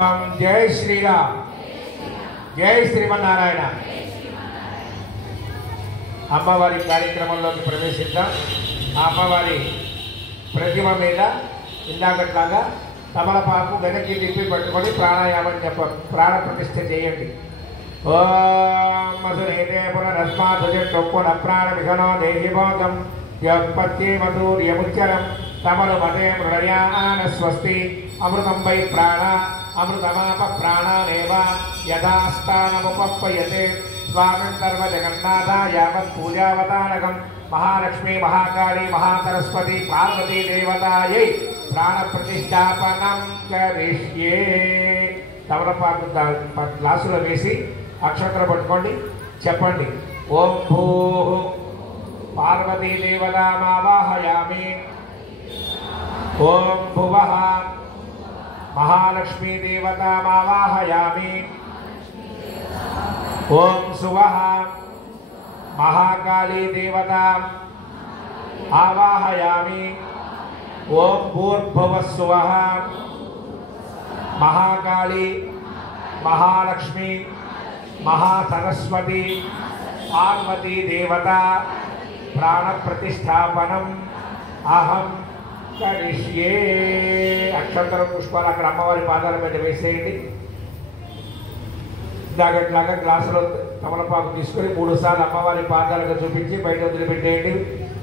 जय श्रीराम जय श्रीमन्नारायण అమ్మవారి కార్యక్రమంలోకి ప్రవేశిద్దాం. అమ్మవారి ప్రతిమ మీద ఇందాకట్లాగా తమలపాకు వెనక్కి తిప్పి పట్టుకొని ప్రాణాయామం ప్రాణ ప్రతిష్ఠ చేయండి. ఓం మధురేతే పునరస్మాధుజొప్పున ప్రాణ విఘనో దేహిభోగం యోత్పత్తి మధుర్యముచ్చరం తమలు మదే మృడయాన స్వస్తి అమృతం వై ప్రాణ అమృతమాప ప్రాణానేవ యథాస్థానముపప్పయతే स्वागं सर्व जगन्नाथ यावत् पूजावतारकं महालक्ष्मी महाकाली महासरस्वती पार्वती देवतायै प्राण प्रतिष्ठापनं करिष्ये. तमलपाकु ग्लासुलो वेसी अक्षत्र पट्टुकोंडि చెప్పండి. ओम भूः पार्वती देवतामावाहयामि. ओम भुवः महालक्ष्मी देवतामावाहयामि. ओम सुवः महाकाली देवता आवाहयामि. ओम भूर्भुवः सुवः महाकाली महालक्ष्मी महासरस्वती पार्वती देवता प्राण प्रतिष्ठापनम अहम करिष्ये. अक्षर पुष्पाలు అక్కడ అమ్మవారి పాదాల మీద వేసేయండి. దాగట్లాగా గ్లాసులో తమలపాకు తీసుకొని 3 సార్లు అమ్మవారి పాదాలకు చూపించి బయట వదిలిపెట్టేయండి.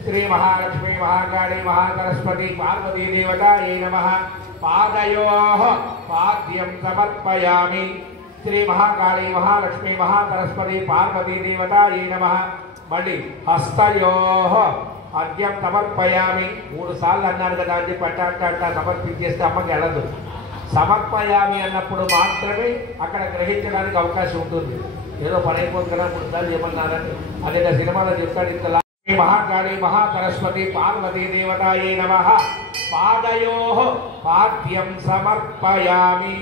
శ్రీ మహాలక్ష్మి మహాకాళి మహాసరస్వతి పార్వతీ దేవతాయై నమః. పాదయోః పాద్యం సమర్పయామి. శ్రీ మహాకాళి మహాలక్ష్మి మహాసరస్వతి పార్వతీ దేవతాయై నమః. మళ్ళీ హస్తయోః అద్యం సమర్పయామి. 3 సార్లు అన్నారు కదా అని పట్టాట సమర్పించేస్తే అమ్మకి వెళ్ళదు. సమర్పయామి అన్నప్పుడు మాత్రమే అక్కడ గ్రహించడానికి అవకాశం ఉంటుంది. ఏదో పడైపోతుంది కదా 3 సార్లు ఏమన్నారని అదే సినిమాలో చెప్తాడు. ఇంత మహాకాళి మహాసరస్వతి పార్వతీ దేవతాయై నమః. పాదయోః పాద్యం సమర్పయామి.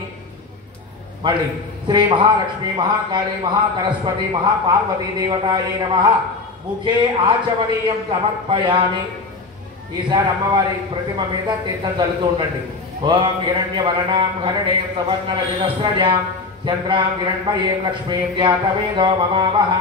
మళ్ళీ శ్రీ మహాలక్ష్మి మహాకాళి మహాసరస్వతి మహాపార్వతీ దేవతాయై నమః. ముఖే ఆచమనీయం సమర్పయామి. ఈసారి అమ్మవారి ప్రతిమ మీద తీర్థం చల్లుతూ ఉండండి. ओम हिरण्यवर्णां हरिणीं सवर्णरजतस्रजां चन्द्रां हिरण्मयीं लक्ष्मीं जातवेदो ममावह.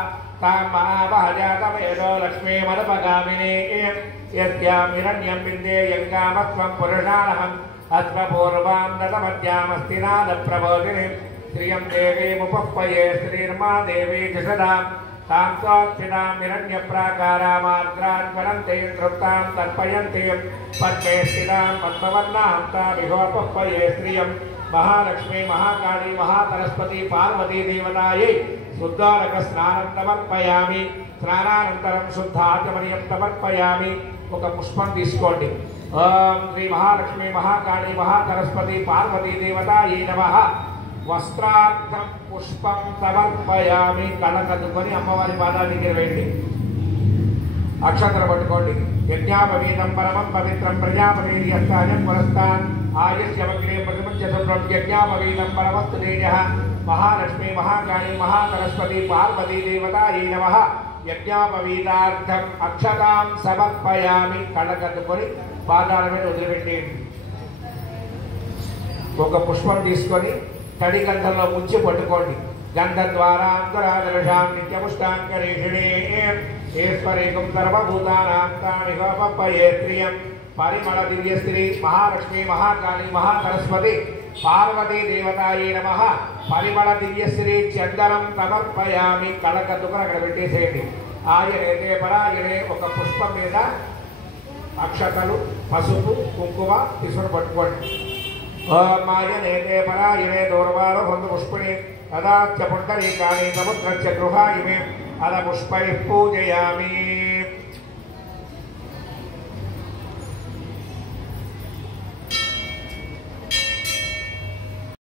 तां महावह जातवेदो लक्ष्मीमनुपगामिनीं यस्यां हिरण्यं विन्देयं कामत्वं पुरुषाणहम् अश्वपूर्वां दशमध्यामस्ति नादप्रबोधिनीं श्रियं देवीमुपह्वये श्रीर्मा देवी जषदां तां त्वात्पितां हिरण्यप्राकारामार्द्रान् ज्वलन्तीं तृप्तां तर्पयन्तीं पद्मे स्थितां पद्मवर्णां तामिहोपह्वये श्रियं महालक्ष्मी महाकाली महासरस्वती पार्वती देवतायै शुद्धोदक स्नानं समर्पयामि. स्नानानन्तरं शुद्धाचमनीयं समर्पयामि. ఒక పుష్పం తీసుకోండి. ఓం శ్రీ మహాలక్ష్మి మహాకాళి మహాసరస్వతి పార్వతీ దేవతాయై నమః. వస్త్రార్థం పుష్పం సమర్పయామి. కళ్ళకద్దుకొని అమ్మవారి పాదాల దగ్గర వేయండి. అక్షంతలు పట్టుకోండి. యజ్ఞాపవీతం పరమం పవిత్రం ప్రజాపతిర్యస్థాయం పురస్తాన్ ఆయుష్యమగ్రే ప్రతిముచ్యసం యజ్ఞాపవీతం పరమస్తు తేజః. మహాలక్ష్మి మహాకాళి మహాసరస్వతి పార్వతీ దేవతాయై నమః. యజ్ఞాపవీతార్థం అక్షతాం సమర్పయామి. కళ్ళకద్దుకొని పాదాల మీద వదిలిపెట్టేయండి. ఒక పుష్పం తీసుకొని తడి గంధంలో ముంచి పట్టుకోండి. గంధ ద్వారా అంతరాదర్శాం నిత్యముష్టాంకరేషిణే ఈశ్వరేకం సర్వభూతానాం తామిహోపప్పయే శ్రియం. పరిమళ దివ్యశ్రీ మహాలక్ష్మి మహాకాళి మహాసరస్వతి పార్వతీ దేవతాయై నమః. పరిమళ దివ్యశ్రీ చందనం సమర్పయామి. కళకద్దుకొని అక్కడ పెట్టేసేయండి. ఆయనే పరాయణే ఒక పుష్పం మీద అక్షతలు పసుపు కుంకుమ తీసుకొని పట్టుకోండి. ఓం మాయనే పరాయణే దూర్వార పుష్పిణి తదాచ పుండరీకాని సముద్రస్య గృహాయిమే అద పుష్పైః పూజయామి.